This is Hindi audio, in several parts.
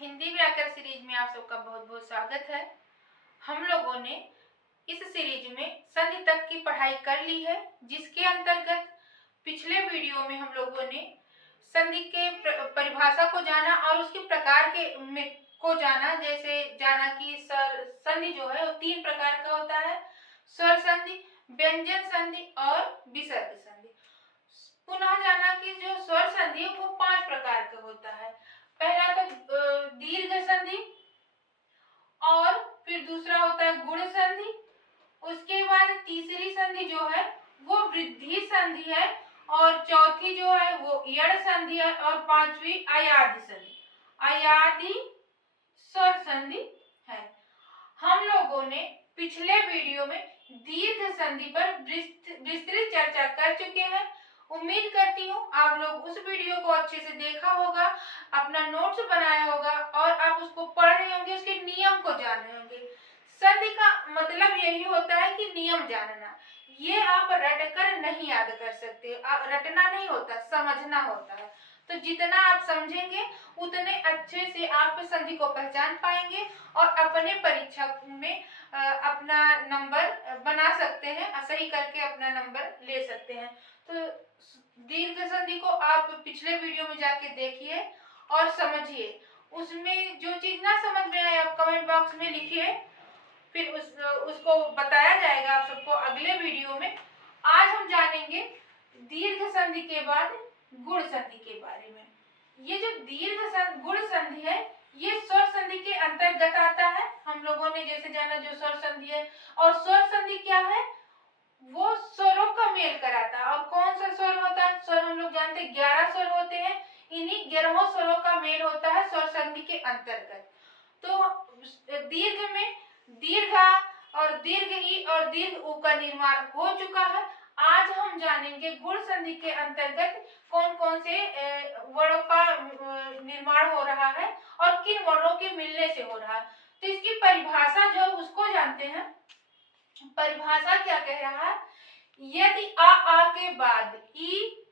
हिंदी व्याकरण सीरीज में आप सबका बहुत बहुत स्वागत है। हम लोगों ने इस सीरीज में संधि तक की पढ़ाई कर ली है, जिसके अंतर्गत पिछले वीडियो में हम लोगों ने संधि के परिभाषा को जाना और उसके प्रकार को जाना। जैसे जाना कि संधि जो है वो 3 प्रकार का होता है: स्वर संधि, व्यंजन संधि और विसर्ग संधि। पुनः जाना कि जो स्वर संधि वो 5 प्रकार का होता है। पहला तो दीर्घ संधि, और फिर दूसरा होता है गुण संधि। उसके बाद तीसरी संधि जो है वो वृद्धि संधि है, और चौथी जो है वो यड़ संधि है, और पांचवी अयादि संधि, अयादि स्वर संधि है। हम लोगों ने पिछले वीडियो में दीर्घ संधि पर विस्तृत चर्चा कर चुके हैं। उम्मीद करती हूँ आप लोग उस वीडियो को अच्छे से देखा होगा, अपना नोट्स बनाया होगा और आप उसको पढ़ रहे होंगे, उसके नियम को जान रहे होंगे। संधि का मतलब यही होता है कि नियम जानना। ये आप रटकर नहीं याद कर सकते, रटना नहीं होता, समझना होता है। तो जितना आप समझेंगे उतने अच्छे से आप संधि को पहचान पाएंगे और अपने परीक्षा में अपना नंबर बना सकते हैं, सही करके अपना नंबर ले सकते हैं। तो दीर्घ संधि को आप पिछले वीडियो में जाके देखिए और समझिए। उसमें जो चीज ना समझ में आए आप कमेंट बॉक्स में लिखिए, फिर उसको बताया जाएगा आप सबको अगले वीडियो में। आज हम जानेंगे दीर्घ संधि के बाद गुण संधि के बारे में। ये जो गुण संधि है ये स्वर संधि के अंतर्गत आता है। हम लोगों ने जैसे जाना जो स्वर संधि है, और स्वर संधि क्या है, वो स्वरों का मेल कराता है। और कौन सा स्वर होता है? स्वर हम लोग जानते हैं 11 स्वर होते हैं, इन्हीं 11 स्वरों का मेल होता है स्वर संधि के अंतर्गत। तो दीर्घ में दीर्घ आ और दीर्घ ई और दीर्घ उ का निर्माण हो चुका है। आज हम जानेंगे गुण संधि के अंतर्गत कौन कौन से वर्णों का निर्माण हो रहा है और किन वर्णों के मिलने से हो रहा है। तो इसकी परिभाषा जो उसको जानते हैं। परिभाषा क्या कह रहा है? यदि आ के बाद ई,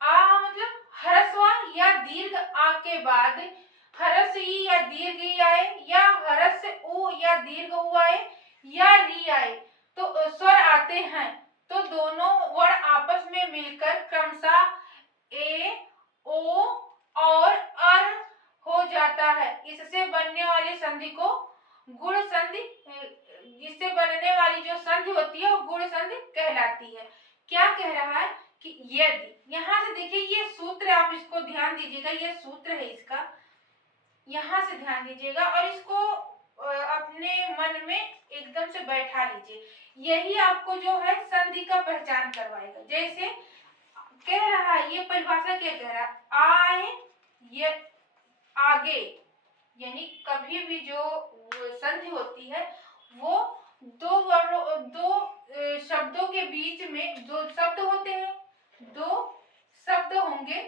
आ मतलब ह्रस्व या दीर्घ आ के बाद ह्रस्व ई या दीर्घ ई आए, या ह्रस्व उ या दीर्घ उ आए, या री आए, तो स्वर आते हैं, तो दोनों वर्ण आपस में मिलकर क्रमशः ए, ओ और अर हो जाता है। इससे बनने वाली संधि को गुण संधि, जिससे बनने वाली जो संधि होती है वो गुण संधि कहलाती है। क्या कह रहा है कि यदि, यहां से देखिए ये सूत्र, आप इसको ध्यान दीजिएगा, ये सूत्र है इसका, यहां से ध्यान दीजिएगा और इसको अपने मन में एकदम से बैठा लीजिए। यही आपको जो है संधि का पहचान करवाएगा। जैसे कह रहा है, ये परिभाषा क्या कह रहा है? आए, ये आगे, यानी कभी भी जो संधि होती है वो दो शब्दों के बीच में, दो शब्द होते हैं, दो शब्द होंगे,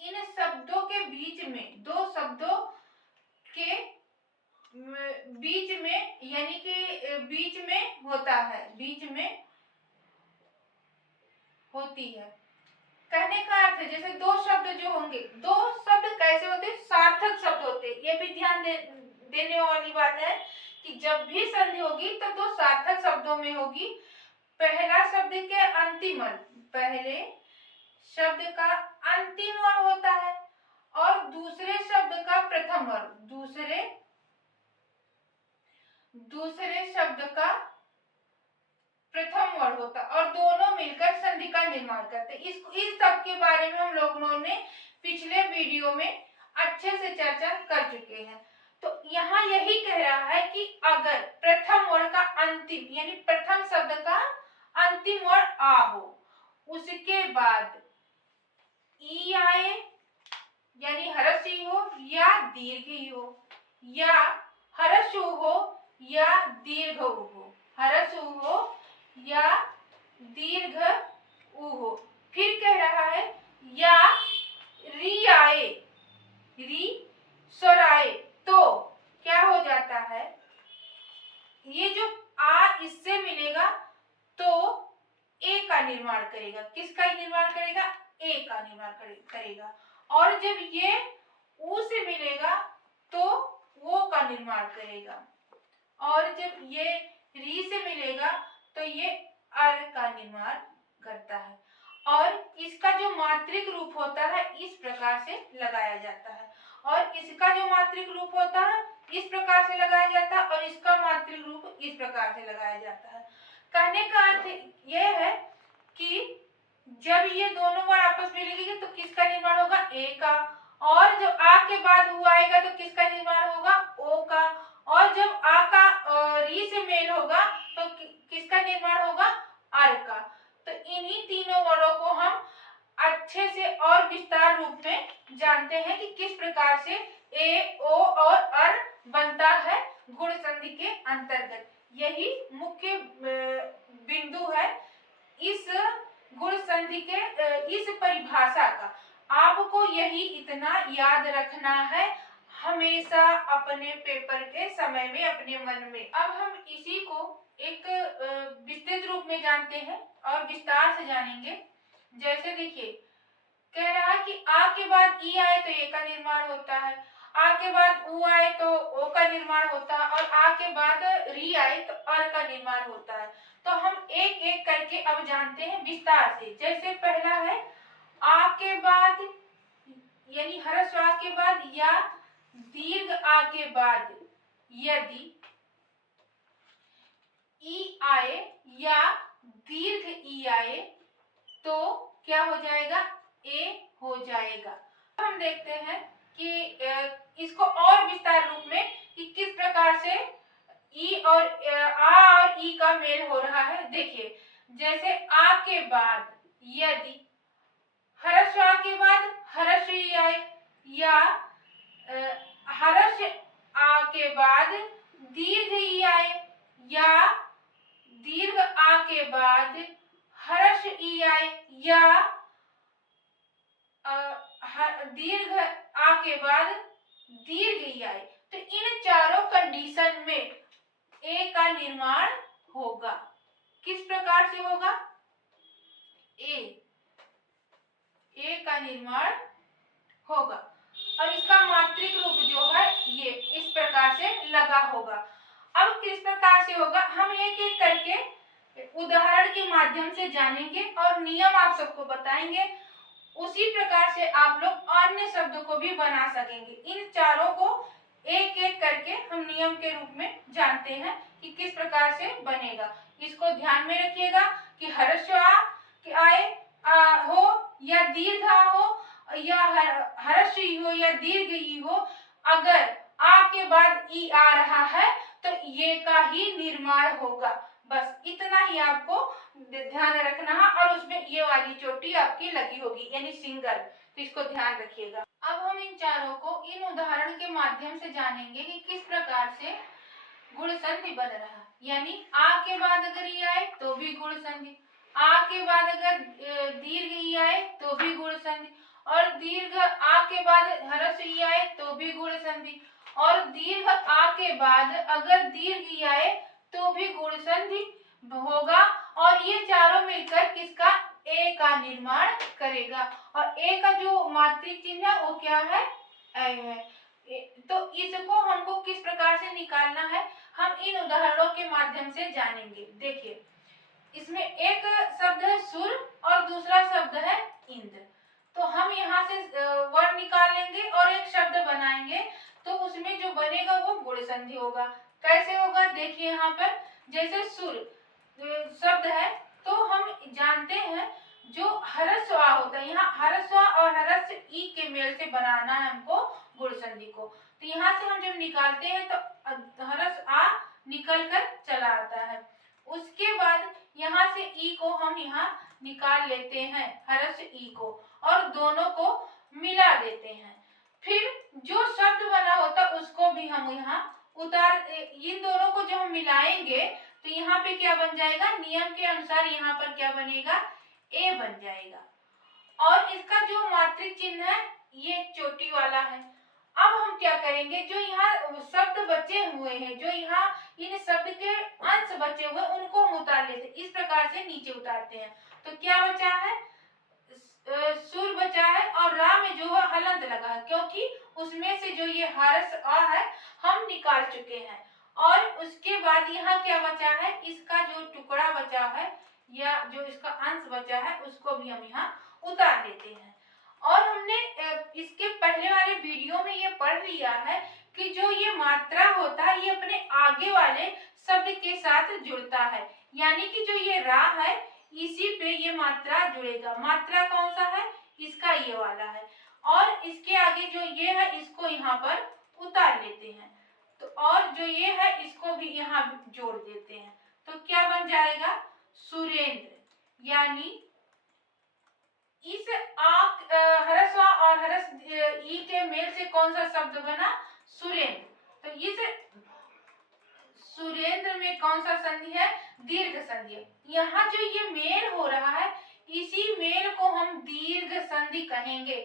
इन शब्दों के बीच में, दो शब्दों के बीच में, यानी कि बीच में होता है, बीच में होती है। कहने का अर्थ है जैसे दो शब्द जो होंगे, दो शब्द कैसे होते हैं? सार्थक शब्द होते हैं। ये भी ध्यान देने वाली बात है कि जब भी संधि होगी तो दो सार्थक शब्दों में होगी। पहला शब्द के अंतिम वर्ण, पहले शब्द का अंतिम वर्ण होता है, और दूसरे शब्द का प्रथम वर्ण, दूसरे शब्द का प्रथम वर्ण होता है, और दोनों मिलकर संधि का निर्माण करते हैं। इस सब के बारे में हम लोगों ने पिछले वीडियो में अच्छे से चर्चा कर चुके हैं। तो यहाँ यही कह रहा है कि अगर प्रथम वर्ण का अंतिम, यानी प्रथम शब्द का अंतिम वर्ण आ हो, उसके बाद ई आए, यानी ह्रस्व ई हो या दीर्घ ई हो, या ह्रस्व उ हो या दीर्घ उ हो, ह्रस्व उ हो या दीर्घ उ हो। फिर कह रहा है या री आए, री स्वर आए, तो क्या हो जाता है? ये जो आ इससे मिलेगा तो ए का निर्माण करेगा। किसका निर्माण करेगा? ए का निर्माण करेगा। और जब ये उ से मिलेगा निर्माण करेगा, और जब ये री से मिलेगा तो ये अर का निर्माण करता है। और इसका जो मात्रिक रूप होता है इस प्रकार से लगाया जाता है, और इसका जो मात्रिक रूप होता है इस प्रकार से लगाया जाता है, और इसका मात्रिक रूप इस प्रकार से लगाया जाता है। कहने का अर्थ यह है कि जब ये दोनों वर्ण आपस में मिलेंगे तो किसका निर्माण होगा, ए का, और जब आ के बाद उ आएगा तो किसका निर्माण होगा, ओ का, और जब आ का री से मेल होगा तो किसका निर्माण होगा, अर का। तो इन्हीं तीनों वर्णों को हम अच्छे से और विस्तार रूप में जानते हैं कि किस प्रकार से ए, ओ और अर बनता है गुण संधि के अंतर्गत। यही मुख्य बिंदु है इस गुण संधि के इस परिभाषा का। आपको यही इतना याद रखना है हमेशा अपने पेपर के समय में, अपने मन में। अब हम इसी को एक विस्तृत रूप में जानते हैं और विस्तार से जानेंगे। जैसे देखिए, कह रहा है कि आ के बाद ई आए तो ए का निर्माण होता है, आ के बाद उ आए तो ओ का निर्माण होता है, और आ के बाद री आए तो अर का निर्माण होता है। तो हम एक एक करके अब जानते हैं विस्तार से। जैसे पहला है आ के बाद, यानी ह्रस्व आ के बाद या दीर्घ आ के बाद यदि ई आए या दीर्घ ई आए तो क्या हो जाएगा, ए हो जाएगा। हम देखते हैं कि इसको और विस्तार रूप में कि किस प्रकार से ई और आ और ई का मेल हो रहा है। देखिए, जैसे आ के बाद यदि ह्रस्व आ के बाद ह्रस्व ई आए, या ह्रस्व आ के बाद दीर्घ ई आए, या दीर्घ आ के बाद ह्रस्व ई आए, या दीर्घ आ के बाद दीर्घ ई आए, तो इन चारों कंडीशन में ए का निर्माण होगा। किस प्रकार से होगा, ए का निर्माण होगा, और इसका मात्रिक रूप जो है ये इस प्रकार से लगा होगा। अब किस प्रकार से होगा हम एक एक करके उदाहरण के माध्यम से जानेंगे और नियम आप सबको बताएंगे। उसी प्रकार से आप लोग अन्य शब्दों को भी बना सकेंगे। इन चारों को एक एक करके हम नियम के रूप में जानते हैं कि किस प्रकार से बनेगा। इसको ध्यान में रखिएगा कि ह्रस्व आ के आए हो या दीर्घ आ हो या ह्रस्व ई हो या दीर्घ ई हो, अगर आ के बाद ई आ रहा है तो ये का ही निर्माण होगा। बस इतना ही आपको ध्यान रखना है, और उसमें ये वाली चोटी आपकी लगी होगी यानी सिंगल, तो इसको ध्यान रखिएगा। अब हम इन चारों को इन उदाहरण के माध्यम से जानेंगे कि किस प्रकार से गुण संधि बन रहा है। यानी आ के बाद अगर ई आए तो भी गुण संधि, आ के बाद अगर दीर्घ ई आए तो भी गुण संधि, और दीर्घ आ के बाद ह्रस्व ई आए तो भी गुण संधि, और दीर्घ आ के बाद अगर दीर्घ ई आए तो भी गुण संधि होगा। और ये चारों मिलकर किसका, ए का निर्माण करेगा। और ए का जो मात्रिक चिन्ह है वो क्या है, ए है। तो इसको हमको किस प्रकार से निकालना है हम इन उदाहरणों के माध्यम से जानेंगे। देखिए, इसमें एक शब्द है सुर और दूसरा शब्द है इंद्र। तो हम यहाँ से वर्ण निकाल लेंगे और एक शब्द बनाएंगे, तो उसमें जो बनेगा वो गुण संधि होगा। कैसे होगा, देखिए यहाँ पर जैसे सुर शब्द है तो हम जानते हैं जो ह्रस्व आ होता है, यहाँ ह्रस्व और ह्रस्व ई के मेल से बनाना है हमको गुण संधि को। तो यहाँ से हम जब निकालते हैं तो ह्रस्व आ निकल कर चला आता है। उसके बाद यहाँ से ई को हम यहाँ निकाल लेते हैं, ह्रस्व ई को, और दोनों को मिला देते हैं। फिर जो शब्द बना होता उसको भी हम यहाँ उतार, इन दोनों को जब हम मिलाएंगे तो यहाँ पे क्या बन जाएगा, नियम के अनुसार यहाँ पर क्या बनेगा, ए बन जाएगा। और इसका जो मात्रिक चिन्ह है ये चोटी वाला है। अब हम क्या करेंगे, जो यहाँ शब्द बचे हुए हैं, जो यहाँ इन शब्द के अंश बचे हुए उनको हम उतार लेते हैं। इस प्रकार से नीचे उतारते हैं तो क्या बचा है, सुर बचा है और रा में जो है हलंत लगा है, क्योंकि उसमें से जो ये हर्ष आ है हम निकाल चुके हैं। और उसके बाद यहाँ क्या बचा है, इसका जो टुकड़ा बचा है या जो इसका अंश बचा है उसको भी हम यहाँ उतार देते हैं। और हमने इसके पहले वाले वीडियो में ये पढ़ लिया है कि जो ये मात्रा होता है ये अपने आगे वाले शब्द के साथ जुड़ता है, यानी कि जो ये रा है इसी पे ये मात्रा जुड़ेगा। मात्रा कौन सा है, इसका ये वाला है, और इसके आगे जो ये है इसको यहाँ पर उतार लेते हैं। तो और जो ये है इसको भी यहाँ जोड़ देते हैं, तो क्या बन जाएगा, सुरेंद्र। यानी इस हरस और हरस ई के मेल से कौन सा शब्द बना, सुरेंद्र। तो इस सुरेंद्र में कौन सा संधि है, दीर्घ संधि है। यहाँ जो ये मेल हो रहा है इसी मेल को हम दीर्घ संधि कहेंगे।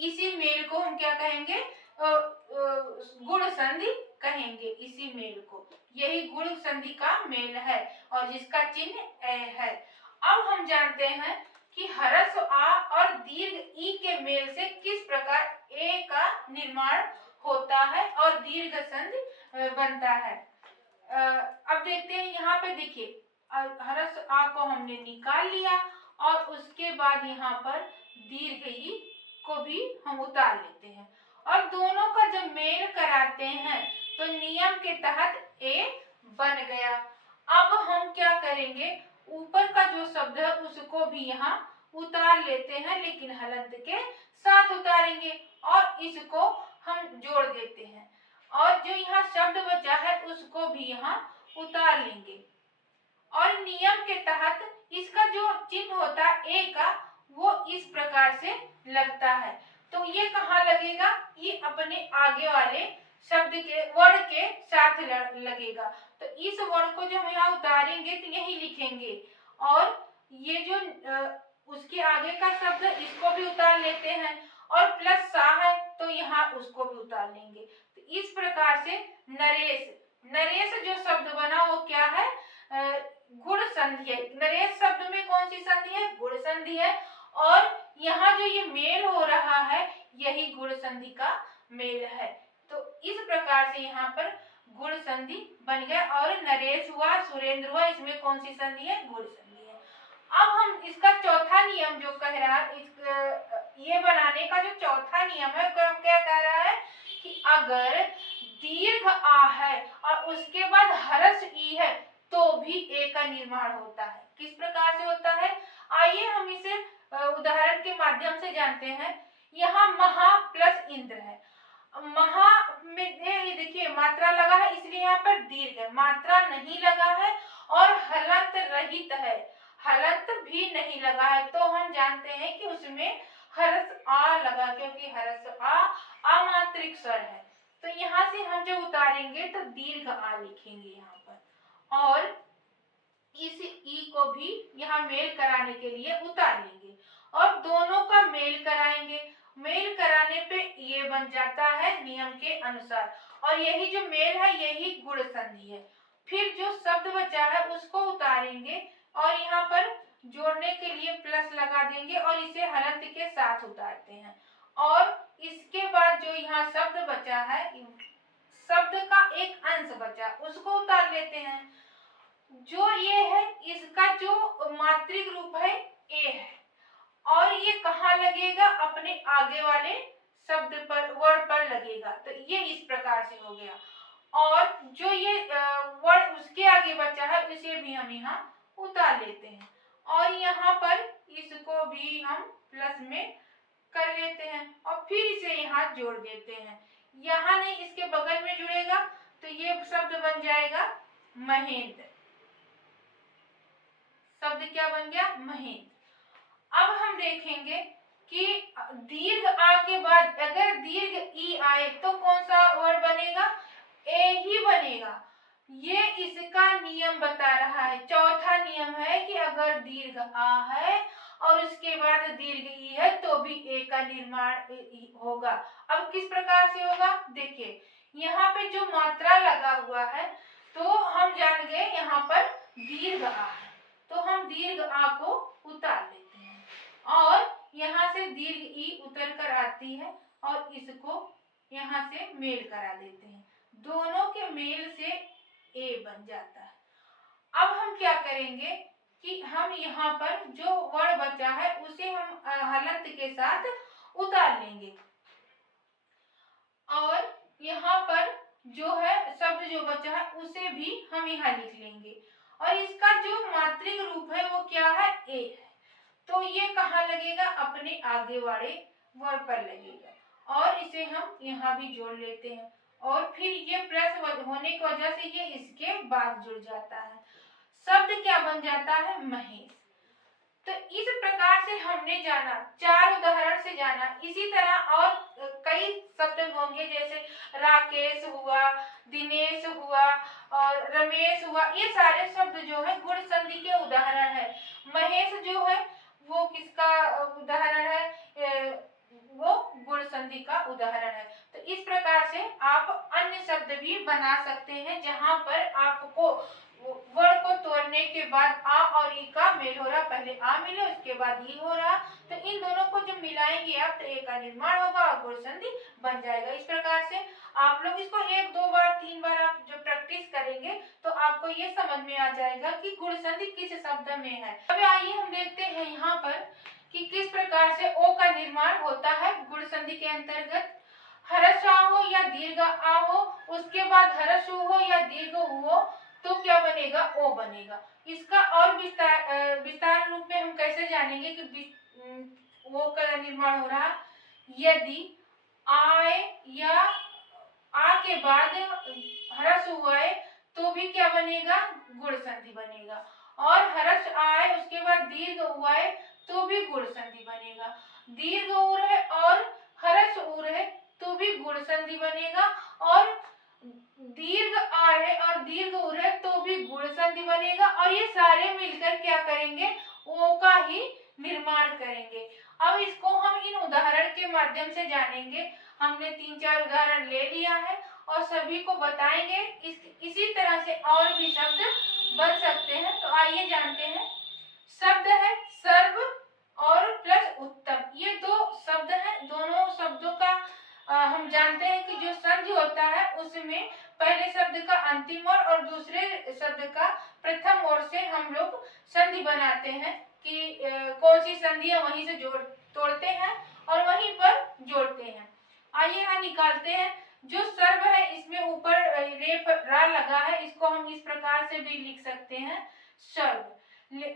इसी मेल को हम क्या कहेंगे, गुण संधि कहेंगे। इसी मेल को, यही गुण संधि का मेल है और जिसका चिन्ह ए है। अब हम जानते हैं कि हरस आ और दीर्घ ई के मेल से किस प्रकार ए का निर्माण होता है और दीर्घ संधि बनता है। अब देखते हैं, यहाँ पे देखिए हरस आ को हमने निकाल लिया और उसके बाद यहाँ पर दीर्घ ई को भी हम उतार लेते हैं और दोनों का जब मेल कराते हैं तो नियम के तहत ए बन गया। अब हम क्या करेंगे, ऊपर का जो शब्द है उसको भी यहाँ उतार लेते हैं, लेकिन हलंत के साथ उतारेंगे और इसको हम जोड़ देते हैं और जो यहाँ शब्द बचा है उसको भी यहाँ उतार लेंगे। और नियम के तहत इसका जो चिन्ह होता है ए का वो इस प्रकार से लगता है। तो ये कहाँ लगेगा, ये अपने आगे वाले शब्द के वर्ण के साथ लगेगा। तो इस वर्ण को जो हम यहाँ उतारेंगे तो यही लिखेंगे और ये जो उसके आगे का शब्द इसको भी उतार लेते हैं और प्लस सा है तो यहाँ उसको भी उतार लेंगे। तो इस प्रकार से नरेश, नरेश जो शब्द बना वो क्या है, गुण संधि है। नरेश शब्द में कौन सी संधि है, गुण संधि है और यहाँ जो ये मेल हो रहा है यही गुण संधि का मेल है। तो इस प्रकार से यहाँ पर गुण संधि बन गया और नरेश हुआ, सुरेंद्र हुआ, इसमें कौन सी संधि है, गुण संधि है। अब हम इसका चौथा नियम जो कह रहा है, ये बनाने का जो चौथा नियम है क्या कह रहा है कि अगर दीर्घ आ है और उसके बाद हरस ई है तो भी ए का निर्माण होता है। किस प्रकार से होता है, आइए हम इसे उदाहरण के माध्यम से जानते हैं। यहाँ महा प्लस इंद्र है, महा में देखिए मात्रा लगा है इसलिए यहाँ पर दीर्घ है, मात्रा नहीं लगा है और हलंत रहित है, हलंत भी नहीं लगा है, तो हम जानते हैं कि उसमें हरस आ लगा, क्योंकि हरस आ अमात्रिक स्वर है। तो यहाँ से हम जब उतारेंगे तो दीर्घ आ लिखेंगे यहाँ पर और इस ई को भी यहाँ मेल कराने के लिए उतार लेंगे और दोनों का मेल कराएंगे। मेल कराने पे ये बन जाता है नियम के अनुसार और यही जो मेल है यही गुण संधि है। फिर जो शब्द बचा है उसको उतारेंगे और यहाँ पर जोड़ने के लिए प्लस लगा देंगे और इसे हलंत के साथ उतारते हैं और इसके बाद जो यहाँ शब्द बचा है, शब्द का एक अंश बचा उसको उतार लेते हैं। जो ये है इसका जो मात्रिक रूप है ए है और ये कहाँ लगेगा, अपने आगे वाले शब्द पर, वर्ड पर लगेगा। तो ये इस प्रकार से हो गया और जो ये वर्ड उसके आगे बचा है उसे भी हम यहाँ उतार लेते हैं और यहाँ पर इसको भी हम प्लस में कर लेते हैं और फिर इसे यहाँ जोड़ देते हैं। यहाँ नहीं इसके बगल में जुड़ेगा तो ये शब्द बन जाएगा महेंद्र। शब्द क्या बन गया, महेंद्र। अब हम देखेंगे कि दीर्घ आ के बाद अगर दीर्घ ई आए तो कौन सा वर्ड बनेगा, ए ही बनेगा। ये इसका नियम बता रहा है, चौथा नियम है कि अगर दीर्घ आ है और उसके बाद दीर्घ ई है तो भी ए का निर्माण होगा। अब किस प्रकार से होगा, देखिए यहाँ पे जो मात्रा लगा हुआ है तो हम जान गए यहाँ पर दीर्घ आ है तो हम दीर्घ आ को उतार लेते हैं और यहाँ से दीर्घ ई उतर कर आती है और इसको यहाँ से मेल करा देते हैं, दोनों के मेल से ए बन जाता है। अब हम क्या करेंगे कि हम यहाँ पर जो वर्ण बचा है उसे हम हलंत के साथ उतार लेंगे और यहाँ पर जो है शब्द जो बचा है उसे भी हम यहाँ लिख लेंगे और इसका जो मात्रिक रूप है वो क्या है, ए है। तो ये कहाँ लगेगा, अपने आगे वाले वर्ण पर लगेगा और इसे हम यहाँ भी जोड़ लेते हैं और फिर ये प्लस होने की वजह से ये इसके बाद जुड़ जाता है, शब्द क्या बन जाता है, महेश। तो इस प्रकार से हमने जाना, 4 उदाहरण से जाना। इसी तरह और कई शब्द होंगे, जैसे राकेश हुआ, दिनेश हुआ और रमेश हुआ, ये सारे शब्द जो है गुण संधि के उदाहरण है। महेश जो है वो किसका उदाहरण है, वो गुण संधि का उदाहरण है। तो इस प्रकार से आप अन्य शब्द भी बना सकते हैं जहां पर आपको वर्ण को तोड़ने के बाद आ और ई का मेल हो रहा, पहले आ मिले उसके बाद ई हो रहा, तो इन दोनों को जब मिलाएंगे आप तो ए का निर्माण होगा और गुण संधि बन जाएगा। इस प्रकार से आप लोग इसको 1, 2 बार 3 बार आप जब प्रैक्टिस करेंगे तो आपको ये समझ में आ जाएगा कि गुण संधि किस शब्द में है। अब आइए हम देखते हैं यहाँ पर कि किस प्रकार से ओ का निर्माण होता है गुण संधि के अंतर्गत। हर्ष आ हो या दीर्घ आ हो, उसके बाद हर्ष हो या दीर्घ हो तो क्या बनेगा, ओ बनेगा। इसका और विस्तार रूप में हम कैसे जानेंगे कि ओ का निर्माण हो रहा, यदि आए या आ के बाद हर्ष हुआ है तो भी क्या बनेगा, गुण संधि बनेगा, और हर्ष आए उसके बाद दीर्घ हुआ है तो भी गुण संधि बनेगा, दीर्घ उर है और हर्ष उर है तो भी गुण संधि बनेगा, और दीर्घ आ है और दीर्घ उर है तो भी गुण संधि बनेगा, और ये सारे मिलकर क्या करेंगे, ओ का ही निर्माण करेंगे। अब इसको हम इन उदाहरण के माध्यम से जानेंगे। हमने 3-4 उदाहरण ले लिया है और सभी को बताएंगे। इसी तरह से और भी शब्द बन सकते हैं। तो आइए जानते हैं। शब्द है सर्व और प्लस उत्तम, ये 2 शब्द हैं। दोनों शब्दों का हम जानते हैं कि जो संधि होता है उसमें पहले शब्द का अंतिम ओर और दूसरे शब्द का प्रथम ओर से हम लोग संधि बनाते हैं कि कौन सी संधि है वहीं से तोड़ते हैं और वहीं पर जोड़ते हैं। आइए यहाँ निकालते हैं। जो सर्व है इसमें ऊपर रेफ रा लगा है, इसको हम इस प्रकार से भी लिख सकते हैं, सर्व।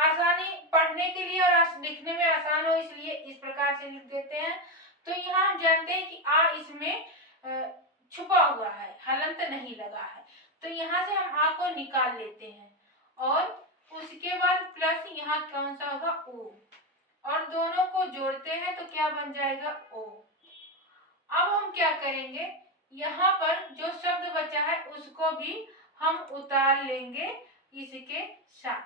आसानी पढ़ने के लिए और लिखने में आसान हो इसलिए इस प्रकार से लिख देते हैं। तो यहाँ हम जानते हैं कि आ इसमें छुपा हुआ है, हलंत नहीं लगा है, तो यहाँ से हम आ को निकाल लेते हैं और उसके बाद प्लस यहाँ कौन सा होगा, ओ, और दोनों को जोड़ते हैं तो क्या बन जाएगा, ओ। अब हम क्या करेंगे, यहाँ पर जो शब्द बचा है उसको भी हम उतार लेंगे इसके साथ,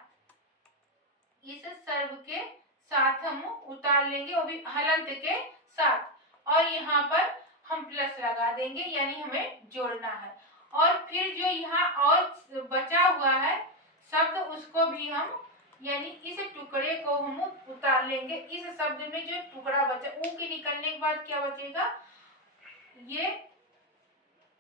इस सर्व के साथ हम उतार लेंगे, वो भी हलंत के साथ, और यहाँ पर हम प्लस लगा देंगे यानी हमें जोड़ना है। और फिर जो यहाँ और बचा हुआ है शब्द उसको भी हम यानी इस टुकड़े को हम उतार लेंगे। इस शब्द में जो टुकड़ा बचा, ऊ के निकलने के बाद क्या बचेगा, ये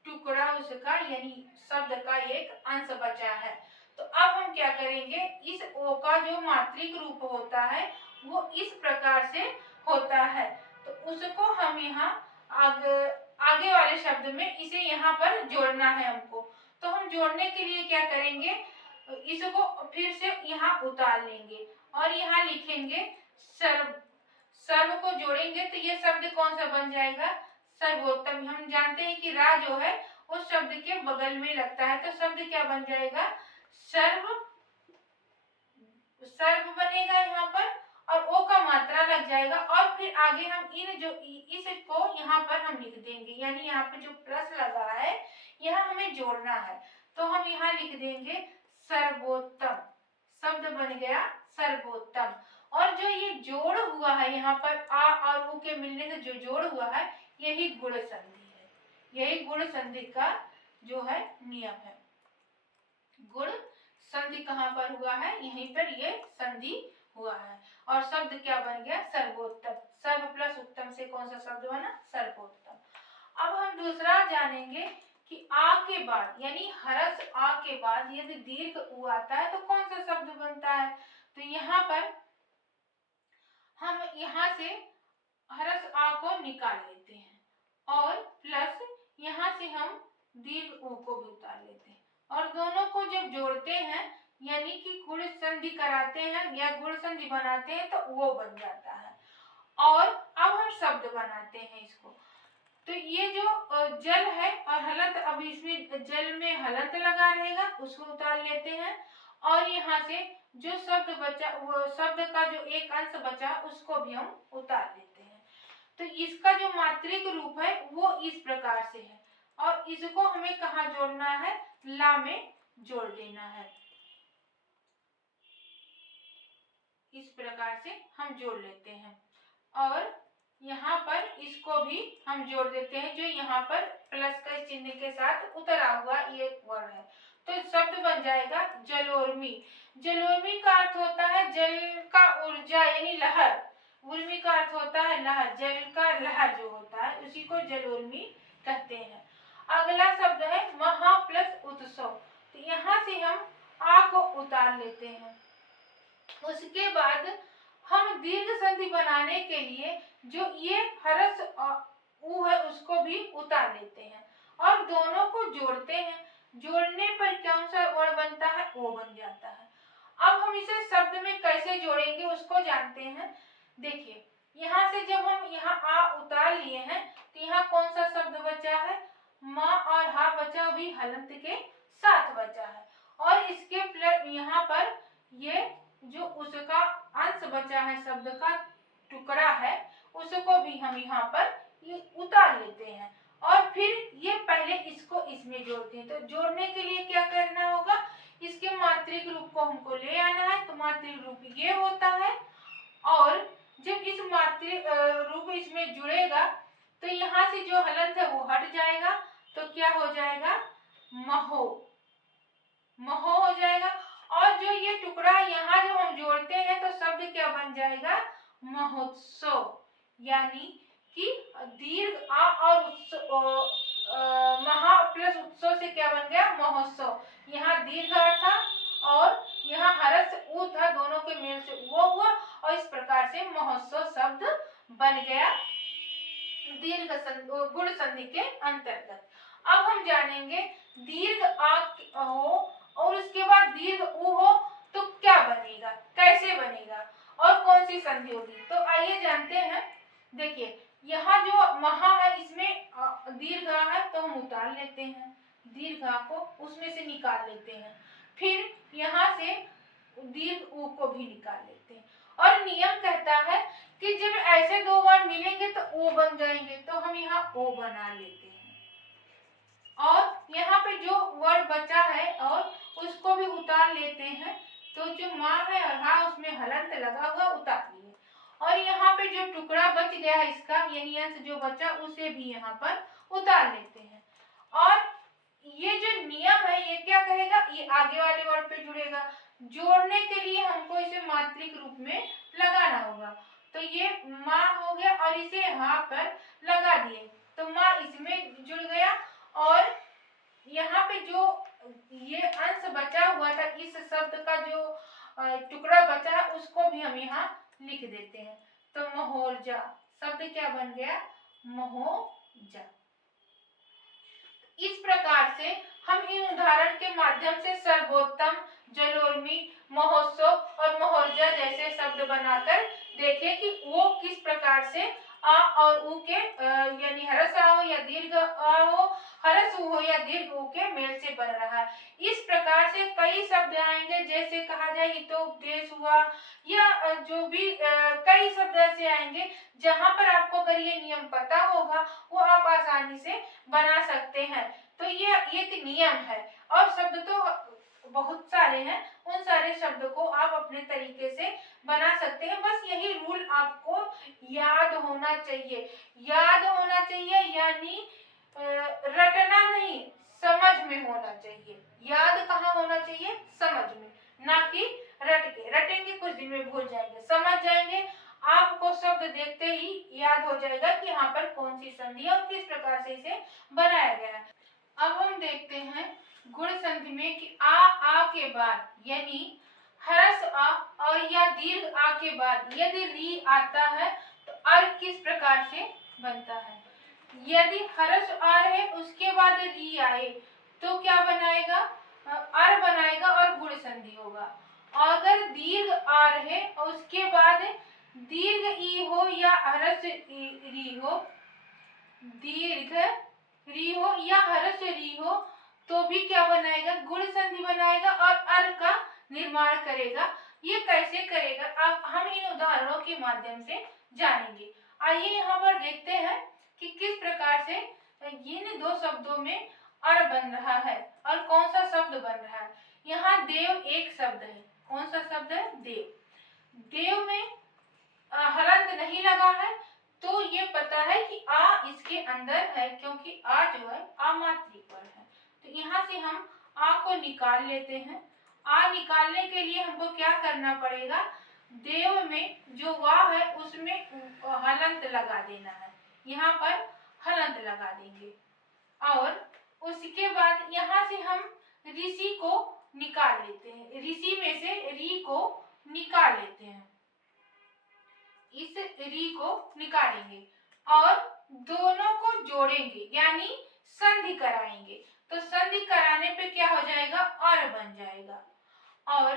टुकड़ा उसका यानी शब्द का एक अंश बचा है। तो अब हम क्या करेंगे, इस ओ का जो मात्रिक रूप होता है वो इस प्रकार से होता है, तो उसको हम यहाँ आगे वाले शब्द में इसे यहाँ पर जोड़ना है हमको। तो हम जोड़ने के लिए क्या करेंगे, इसको फिर से यहाँ उतार लेंगे और यहाँ लिखेंगे सर्व। सर्व को जोड़ेंगे तो ये शब्द कौन सा बन जाएगा, सर्वोत्तम। हम जानते हैं कि रा जो है उस शब्द के बगल में लगता है, तो शब्द क्या बन जाएगा, सर्व। सर्व बनेगा यहाँ पर और ओ का मात्रा लग जाएगा, और फिर आगे हम इन जो इसको यहाँ पर हम लिख देंगे, यानी यहाँ पे जो प्लस लगा है यहाँ हमें जोड़ना है, तो हम यहाँ लिख देंगे सर्वोत्तम। शब्द बन गया सर्वोत्तम। और जो ये जोड़ हुआ है यहाँ पर आ और ऊ के मिलने से जो जोड़ हुआ है यही गुण संधि है, यही गुण संधि का जो है नियम है। गुण संधि कहाँ पर हुआ है, यहीं पर ये संधि हुआ है और शब्द क्या बन गया, सर्वोत्तम। सर्व प्लस उत्तम से कौन सा शब्द बना, सर्वोत्तम। अब हम दूसरा जानेंगे कि आ के बाद यानी हरस आ के बाद यदि दीर्घ उ आता है तो कौन सा शब्द बनता है। तो यहाँ पर हम यहाँ से हरस आ को निकाल लेते हैं और प्लस यहाँ से हम दीर्घ उ को भी उतार लेते हैं और दोनों को जब जोड़ते हैं यानी कि गुण संधि कराते हैं या गुण संधि बनाते हैं तो वो बन जाता है। और अब हम शब्द बनाते हैं इसको। तो ये जो जल है और हलंत, अब इसमें जल में हलंत लगा रहेगा, उसको उतार लेते हैं और यहाँ से जो शब्द बचा, वो शब्द का जो एक अंश बचा उसको भी हम उतार लेते हैं। तो इसका जो मात्रिक रूप है वो इस प्रकार से है और इसको हमें कहाँ जोड़ना है, ला में जोड़ देना है। इस प्रकार से हम जोड़ लेते हैं और यहाँ पर इसको भी हम जोड़ देते हैं, जो यहाँ पर प्लस का चिन्ह के साथ उतरा हुआ ये वर्ण है। तो शब्द बन जाएगा जलोर्मी। जलोर्मी का अर्थ होता है जल का ऊर्जा यानी लहर। उर्मी का अर्थ होता है लहर, जल का लहर जो होता है उसी को जलोर्मी कहते हैं। अगला शब्द है महा प्लस उत्सव। तो यहाँ से हम आ को उतार लेते हैं। उसके बाद हम दीर्घ संधि बनाने के लिए जो ये हरस उ है उसको भी उतार लेते हैं और दोनों को जोड़ते हैं। जोड़ने पर कौन सा वर्ण बनता है, ओ बन जाता है। अब हम इसे शब्द में कैसे जोड़ेंगे उसको जानते हैं। देखिए यहाँ से जब हम यहाँ आ उतार लिए हैं तो यहाँ कौन सा शब्द बचा है, माँ और हा बचा भी हलंत के साथ बचा है और इसके प्लस यहाँ पर ये जो उसका अंश बचा है, शब्द का टुकड़ा है, उसको भी हम यहाँ पर ये उतार लेते हैं और फिर ये पहले इसको इसमें जोड़ते हैं। तो जोड़ने के लिए क्या करना होगा, इसके मात्रिक रूप को हमको ले आना है। तो मात्रिक रूप ये होता है और जब इस मात्रिक रूप इसमें जुड़ेगा तो यहाँ से जो हलंत है वो हट जाएगा। तो क्या हो जाएगा, महो, महो हो जाएगा। और जो ये टुकड़ा यहाँ जो हम जोड़ते हैं तो शब्द क्या बन जाएगा, महोत्सव। यानी कि दीर्घ आ और महा प्लस उत्सव से क्या बन गया, महोत्सव। यहाँ दीर्घ आ था और यहाँ हरस उ था, दोनों के मेल से वो हुआ और इस प्रकार से महोत्सव शब्द बन गया दीर्घ गुण संधि के अंतर्गत। अब हम जानेंगे दीर्घ आ हो और उसके बाद दीर्घ उ हो तो क्या बनेगा, कैसे बनेगा और कौन सी संधि होगी। तो आइए जानते हैं। देखिए यहाँ जो महा है इसमें दीर्घ आ है तो हम उतार लेते हैं, दीर्घ आ को उसमें से निकाल लेते हैं। फिर यहाँ से दीर्घ उ को भी निकाल लेते हैं और नियम कहता है कि जब ऐसे दो वर्ण मिलेंगे तो ओ बन जाएंगे, तो हम यहाँ ओ बना लेते हैं और यहाँ पे जो वर्ण बचा है और उसको भी उतार लेते हैं। तो जो माँ है और हा उसमें हलंत लगा हुआ उतार लिए और यहाँ पे जो टुकड़ा बच गया है इसका यानी अंश जो बचा उसे भी यहाँ पर उतार लेते हैं। और ये जो नियम है ये क्या कहेगा, ये आगे वाले वर्ड पे जुड़ेगा। जोड़ने के लिए हमको इसे मात्रिक रूप में लगाना होगा। तो ये माँ हो गया और इसे हा पर लगा दिए तो माँ इसमें जुड़ गया और यहाँ पे जो ये अंश बचा हुआ था, इस शब्द का जो टुकड़ा बचा है उसको भी हम यहाँ लिख देते हैं। तो महोर्जा शब्द क्या बन गया, महोर्जा। इस प्रकार से हम इन उदाहरण के माध्यम से सर्वोत्तम, जलोर्मी, महोत्सव और महोर्जा जैसे शब्द बनाकर देखें कि वो किस प्रकार से आ और उ के यानी हरस आ हो या दीर्घ आ हो, हरस उ हो या दीर्घ उ के मेल से बन रहा है। इस प्रकार से कई शब्द आएंगे, जैसे कहा जाए हितोपदेश हुआ या जो भी कई शब्द ऐसे आएंगे जहां पर आपको अगर ये नियम पता होगा वो आप आसानी से बना सकते हैं। तो ये एक नियम है और शब्द तो बहुत सारे हैं, उन सारे शब्द को आप अपने तरीके से बना सकते हैं। बस यही रूल आपको याद होना चाहिए, याद होना चाहिए यानी रटना नहीं, समझ में होना चाहिए। याद कहाँ होना चाहिए, समझ में, ना कि रटेंगे, कुछ दिन में भूल जाएंगे, समझ जाएंगे। आपको शब्द देखते ही याद हो जाएगा कि यहाँ पर कौन सी संधि है और किस प्रकार से इसे बनाया गया है। अब हम देखते हैं गुण संधि में कि आ के बाद यानी हरस आ और या दीर्घ आ के बाद यदि री आता है तो अर किस प्रकार से बनता है। यदि हरस आ रहे उसके बाद री आए तो क्या बनाएगा, अर बनाएगा और गुण संधि होगा। अगर दीर्घ आ रहे और उसके बाद दीर्घ ई हो या हरस री हो, दीर्घ री हो या हरस री हो तो भी क्या बनाएगा, गुण संधि बनाएगा और अर का निर्माण करेगा। ये कैसे करेगा अब हम इन उदाहरणों के माध्यम से जानेंगे। आइए यहाँ पर देखते हैं कि किस प्रकार से इन दो शब्दों में अर बन रहा है और कौन सा शब्द बन रहा है। यहाँ देव एक शब्द है, कौन सा शब्द है, देव। देव में हलंत नहीं लगा है तो ये पता है कि आ इसके अंदर है, क्योंकि आ जो है अमात्रिक वर्ण है। तो यहाँ से हम आ को निकाल लेते हैं। आ निकालने के लिए हमको क्या करना पड़ेगा, देव में जो वाह है उसमें हलंत लगा देना है। यहाँ पर हलंत लगा देंगे और उसके बाद यहाँ से हम ऋषि को निकाल लेते हैं, ऋषि में से री को निकाल लेते हैं, इस री को निकालेंगे और दोनों को जोड़ेंगे यानी संधि कराएंगे। तो संधि कराने पे क्या हो जाएगा, और बन जाएगा। और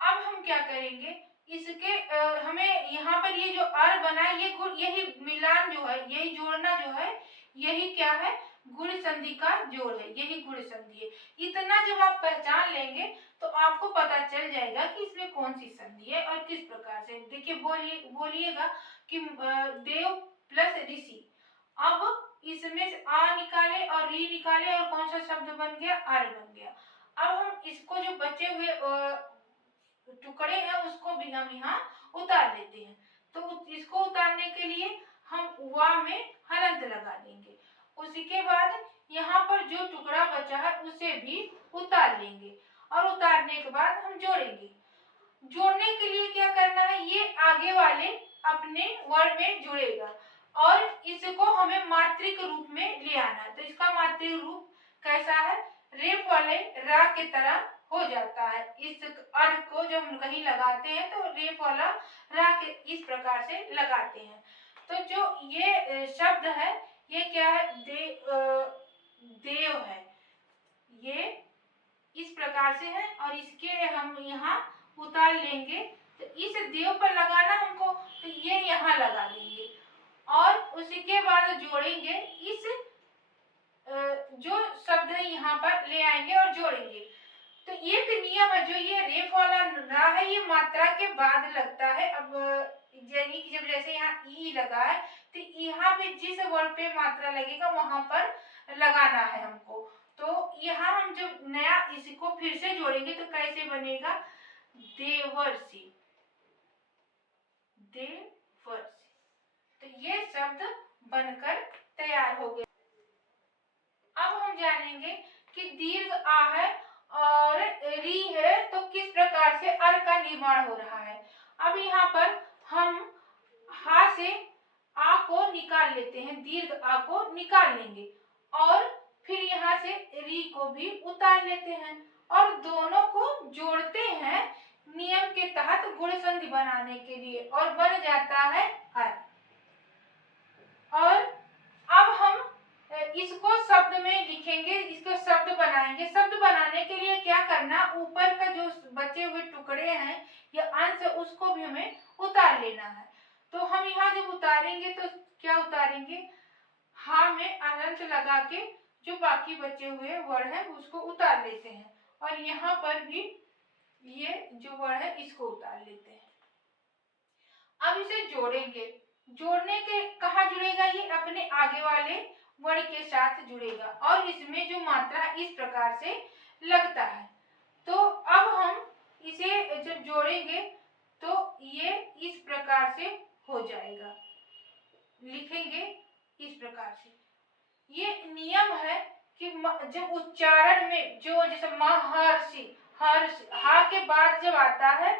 अब हम क्या करेंगे, इसके हमें यहाँ पर ये जो अर बना है यही मिलान जो है, यही जोड़ना जो है, यही क्या है, गुण संधि का जोड़ है, यही गुण संधि है। इतना जब आप पहचान लेंगे तो आपको पता चल जाएगा कि इसमें कौन सी संधि है और किस प्रकार से। देखिए बोलिएगा कि देव प्लस ऋषि। अब इसमें से आ निकाले और री निकाले और कौन सा शब्द बन गया, अर बन गया। अब हम इसको जो बचे हुए टुकड़े हैं उसको भी हम यहाँ उतार लेते हैं। तो इसको उतारने के लिए हम वा में हलंत लगा देंगे। उसके बाद यहाँ पर जो टुकड़ा बचा है उसे भी उतार लेंगे और उतारने के बाद हम जोड़ेंगे। जोड़ने के लिए क्या करना है, ये आगे वाले अपने वर्ण में जुड़ेगा और इसको हमें मात्रिक रूप में ले आना है। तो इसका मात्रिक रूप कैसा है, रेफ वाले रा के तरह हो जाता है। इस अर्थ को जब हम कहीं लगाते हैं तो रेफ वाला रा के इस प्रकार से लगाते हैं। तो जो ये शब्द है ये क्या है, देव है, ये इस प्रकार से है और इसके हम यहाँ उतार लेंगे। तो इस देव पर लगाना हमको, तो ये यहाँ लगा देंगे और उसी के बाद जोड़ेंगे। इस जो शब्द है यहाँ पर ले आएंगे और जोड़ेंगे। तो एक नियम है, जो ये रेफ वाला रा है ये मात्रा के बाद लगता है। अब यानी कि जब जैसे यहाँ ई लगा है तो यहाँ पे जिस वर्ड पे मात्रा लगेगा वहां पर लगाना है हमको। तो यहाँ हम जब नया इसको फिर से जोड़ेंगे तो कैसे बनेगा, देवर्षि, देवर्षि। तो ये शब्द बनकर तैयार हो गए। अब हम जानेंगे कि दीर्घ आ है और री है तो किस प्रकार से अर का निर्माण हो रहा है। अब यहाँ पर हम हा से आ को निकाल लेते हैं, दीर्घ आ को निकाल लेंगे और फिर यहाँ से री को भी उतार लेते हैं और दोनों को जोड़ते हैं नियम के तहत गुण संधि बनाने के लिए और बन जाता है अर। और अब हम इसको शब्द में लिखेंगे, इसको शब्द बनाएंगे। शब्द बनाने के लिए क्या करना, ऊपर का जो बचे हुए टुकड़े हैं या अंश उसको भी हमें उतार लेना है। तो हम यहाँ जब उतारेंगे तो क्या उतारेंगे, हा में अनंत लगा के जो बाकी बचे हुए वर्ण है उसको उतार लेते हैं और यहाँ पर भी ये जो वर्ण है इसको उतार लेते हैं। अब इसे जोड़ेंगे। जोड़ने के कहाँ जुड़ेगा, ये अपने आगे वाले वर्ण के साथ जुड़ेगा और इसमें जो मात्रा इस प्रकार से लगता है। तो अब हम इसे जब जोड़ेंगे तो ये इस प्रकार से हो जाएगा, लिखेंगे इस प्रकार से। ये नियम है कि जब उच्चारण में जो जैसे महर्षि, हर्ष, हा के बाद जब आता है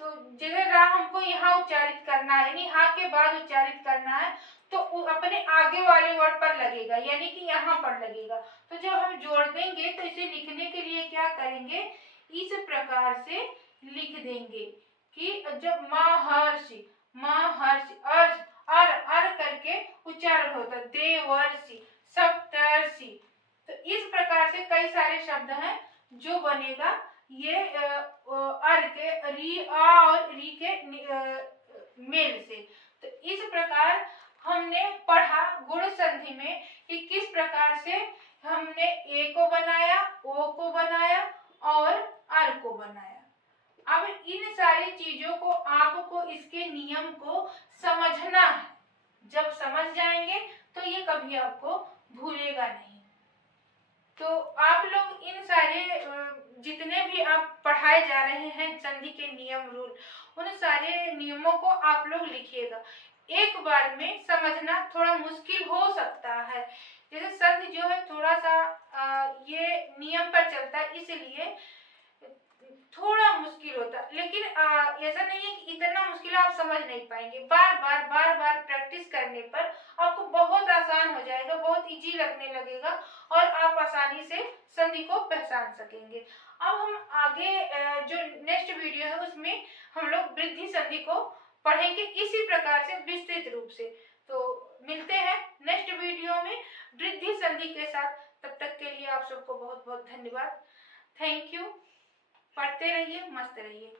तो जैसे रा हमको यहाँ उच्चारित करना है, यानी हा के बाद उच्चारित करना है तो अपने आगे वाले वर्ड पर लगेगा, यानी कि यहाँ पर लगेगा। तो जब हम जोड़ देंगे तो इसे लिखने के लिए क्या करेंगे, इस प्रकार से लिख देंगे कि जब महर्षि, महर्षि, अर्ष, अर करके उच्चारण होता है, देवर्षि, सप्तर्षि। तो इस प्रकार से कई सारे शब्द हैं जो बनेगा ये अर के, री, आ और री के मेल से। तो इस प्रकार हमने पढ़ा गुण संधि में कि किस प्रकार से हमने ए को बनाया, ओ को बनाया और अर को बनाया। अब इन सारी चीजों को आपको इसके नियम को समझना है। जब समझ जाएंगे तो ये कभी आपको भूलेगा नहीं। तो आप लोग इन सारे जितने भी आप पढ़ाए जा रहे हैं संधि के नियम रूल, उन सारे नियमों को आप लोग लिखिएगा। एक बार में समझना थोड़ा मुश्किल हो सकता है, जैसे संधि जो है थोड़ा सा ये नियम पर चलता है, इसलिए थोड़ा मुश्किल होता है, लेकिन ऐसा नहीं है कि इतना मुश्किल आप समझ नहीं पाएंगे। बार बार प्रैक्टिस करने पर आपको बहुत आसान हो जाएगा, बहुत इजी लगने लगेगा और आप आसानी से संधि को पहचान सकेंगे। अब हम आगे जो नेक्स्ट वीडियो है उसमें हम लोग वृद्धि संधि को पढ़ेंगे इसी प्रकार से विस्तृत रूप से। तो मिलते हैं नेक्स्ट वीडियो में वृद्धि संधि के साथ। तब तक के लिए आप सबको बहुत बहुत धन्यवाद। Thank you. पढ़ते रहिए, मस्त रहिए।